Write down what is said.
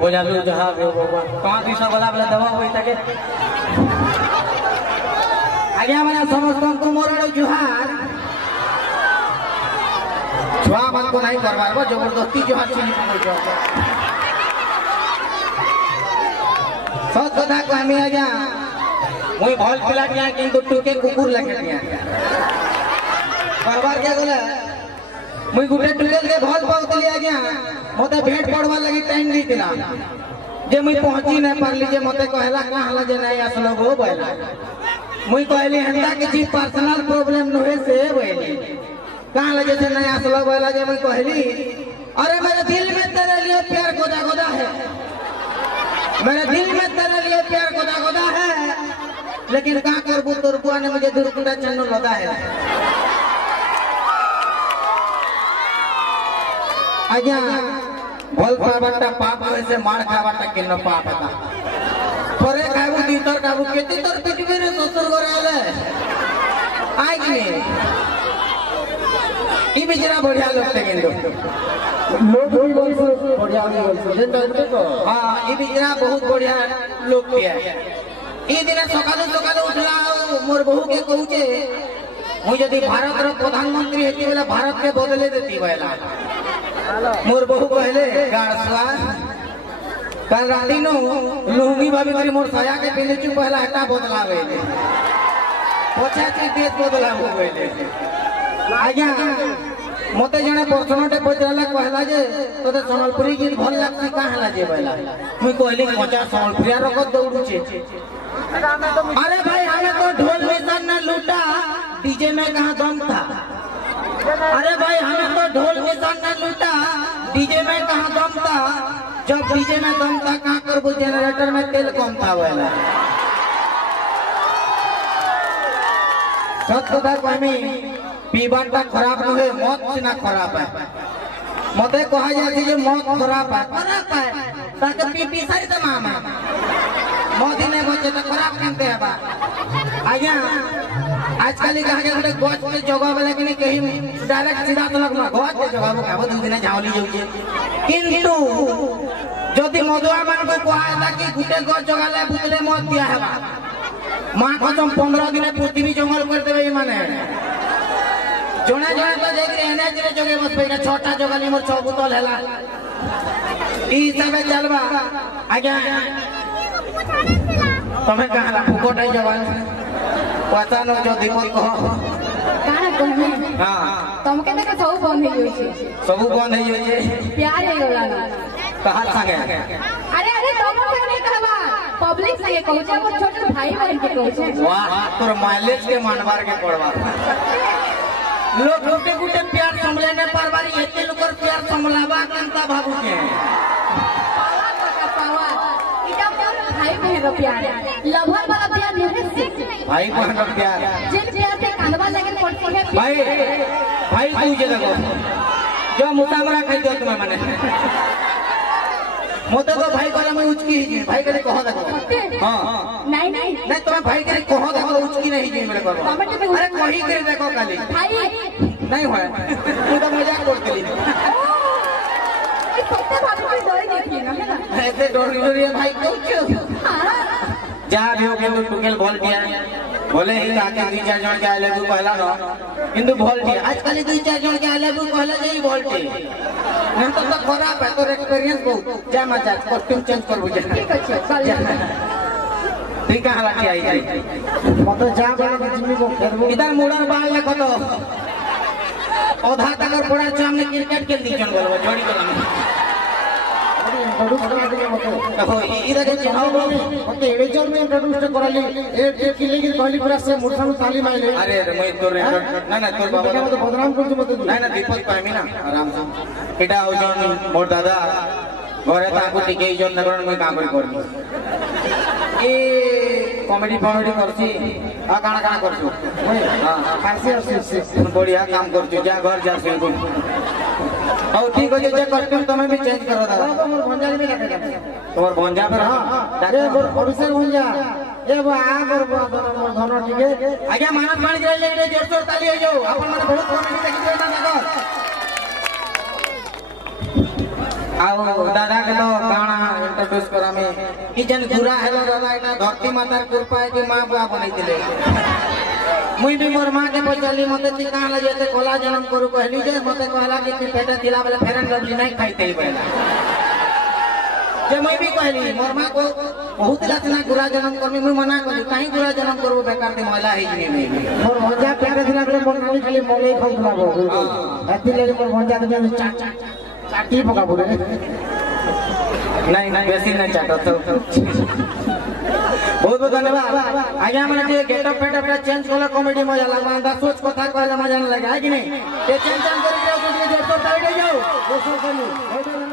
बोझालू जहाँ भी कहाँ भी सब वाला दवा हुई तक आज्ञा मैंने समस्त को मोर जुहार छुआ मन को नहीं करवार जबरदस्ती जुहार चीनी सत कथा कहमी आज्ञा मुई भल पिला दिया किंतु टुके कुकुर लगे दिया कहबार क्या गला मुई गुटे टुके के भल पाउतली आज्ञा मते भेंट पड़वा लगी टाइम दी दिला जे मुई पहुंची न पारली जे मते कहला कहला जे नहीं असलो गो बैला मुई कहली हंदा के जी पर्सनल प्रॉब्लम नहे से बैली कहला जे से नहीं असलो बैला जे मुई कहली अरे मेरे दिल में तेरे लिए प्यार गोदा गोदा है मेरे दिल में तेरे लिए प्यार गोदा गोदा है लेकिन का करबू तोर बुआ ने मुझे दुर्गुड़ा चन्नो लदा है आज्ञा भल खावाटा पाप वैसे मार खावाटा किन पाप था थोड़े खाबू तीतर खाबू केती तोर पिटबे रे ससुर घर आले आइ कि ई बिचरा बढ़िया लोग थे किंतु लोग भी बहुत बढ़िया बोलछे जे तोते को हां ई बिचरा बहुत बढ़िया लोग थे ई दिन सकाल सकाल उठला मोर बहू के कहूचे मु यदि भारत रो प्रधानमंत्री हेती बेला भारत के बदले देती बेला मोर बहू कहले गाड़सवा कल राती नो लुंगी भाभी करी मोर साया के पहले चुप पहला हटा बदलावे पछा के पेट बदलावे होले आज्ञा मते जने प्रश्नटे पचराला कहला जे तोते संबलपुरी गीत भल लागसी काहला जे बेला मुई कहली मचा संबलपुरी रख दौड़ू छे अरे भाई हमें तो ढोल मिजान ना लूटा डीजे में कहां दम था अरे भाई हमें तो ढोल मिजान ना लूटा डीजे में कहां दम था जब डीजे में दम था कहां करबो जनरेटर में तेल कम था वाला सत कथा कहमी पीबाटा खराब न है मौत से ना खराब है मते कहा जाए जे मौत खराब है ताके पी सारी त मामा मौत ने बचे तो खराब केनते है आज्ञा आजकल कहा गया गोटे गछ के जगह वाला कि कहीं डायरेक्ट सीधा तलक ना गछ के जगह को खाबो दू दिन झावली जाउचे किंतु जदि मधुआ मान को कहा था कि गुटे गछ जगाले बुतले मत दिया हेबा मां खतम 15 दिन पृथ्वी जंगल कर देबे माने जोना जोना तो देख रे एने जे जगह मत पेगा छोटा जगली मोर 6 बोतल हैला ई हिसाबे चलबा आज्ञा तमे कहला फुकोट है जवान पहचानो जो दीपक कह काना कहमे हां तमके देख सब बंद हो छै सब बंद हो छै प्यार है गला कहा संगे अरे अरे तुम से नहीं कहबा पब्लिक संगे कहू छै हमर छोट भाई बहन के कहू छै वाह तोर माइलेज के मानवार के पड़वा लोग गुटे गुटे प्यार संभले ने परवारी एते लोकर प्यार संभलावा कंता बाबू के पावा इटा मोर भाई बहन रो प्यार लभर वाला प्यार नहीं से भाई बहन रो प्यार जिन प्यार से कांदवा लगे पड़ती है भाई भाई तू जे देखो जो मुतामरा खाई दो तुम्हें माने मोते तो भाई करे मैं उचकी ही भाई करे कहो देखो हां नहीं नहीं नहीं तुम्हें भाई करे कहो देखो उचकी नहीं जी मेरे को अरे कही करे देखो खाली भाई नहीं हुआ तू तो मजाक करती ली सत्य बात को डर देखिए ना है ना ऐसे डोरी भाई कुछ जा भी हो के तो टुकेल बोल दिया बोले ही आके 2-4 जन के आले तू कहला न किंतु बोल दिया आजकल 2-4 जन के आले तू कहला जे बोलते नहीं तो खराब है तोर एक्सपीरियंस बहुत जा मत कॉस्ट्यूम चेंज कर बुझे ठीक है चल ठीक है हला के आई मत जा बना जिम्मी को करबो इधर मुड़र बाल ले खतो औधा तक पड़ा सामने क्रिकेट खेल दी जन बोलबो जोड़ी को इधर के चिन्हाओ मते एडेजर में इंट्रोड्यूस कराली ए के लेकिन कहली पूरा से मुठानु ताली माइले अरे मैं तोर ना ना तोर बाबा मते बदनाम करछु मते ना ना दीपक पामी ना आराम से एटा हो जन मोर दादा घरे ताको टिके जन नगरण में काम कर ए कॉमेडी करसी आ काना काना करछु हां फांसी और सिर्फ बढ़िया काम करछु जा घर जा से और ठीक हो जे कॉस्ट्यूम तुम्हें भी चेंज करो दादा मोर भंजा भी लगे तुम्हार भंजा पर हां अरे मोर अभिषेक भंजा ए बा आ मोर धन ठीक है आज्ञा मानस मानिक रहले एटे जोर जोर ताली हो जाओ अपन माने बहुत कॉमेडी देखि ना दादा आओ दादा के तो गाना इंट्रोड्यूस करा में ई जन गुरा हेलो दादा एटा धरती माता कृपा है कि मां बुआ बनै दिले मुई भी मोर मां के पचली मते ती कान लगे ते कोला जन्म करू कहली जे मते कहला कि ती पेटे दिला वाला फेरन लवली नहीं खाइते ही बेला जे मुई भी कहली मोर मां को बहुत लातना गुरा जन्म करमी मुई मना करी काई गुरा जन्म करू बेकार ते महिला है जिने में मोर भंजा पेटे दिला के मोर खाली मोले खौला बो एति ले मोर भंजा के चाटी पका बोले नहीं नहीं वैसे नहीं चाहता तो बहुत बहुत धन्यवाद आज्ञा मैंने जे गेटअप पेटअप चेंज कोला कॉमेडी मजा लगा सोच कथा कहला मजा नहीं लगा है कि नहीं ये चेंज करके जोर जोर ताली दे जाओ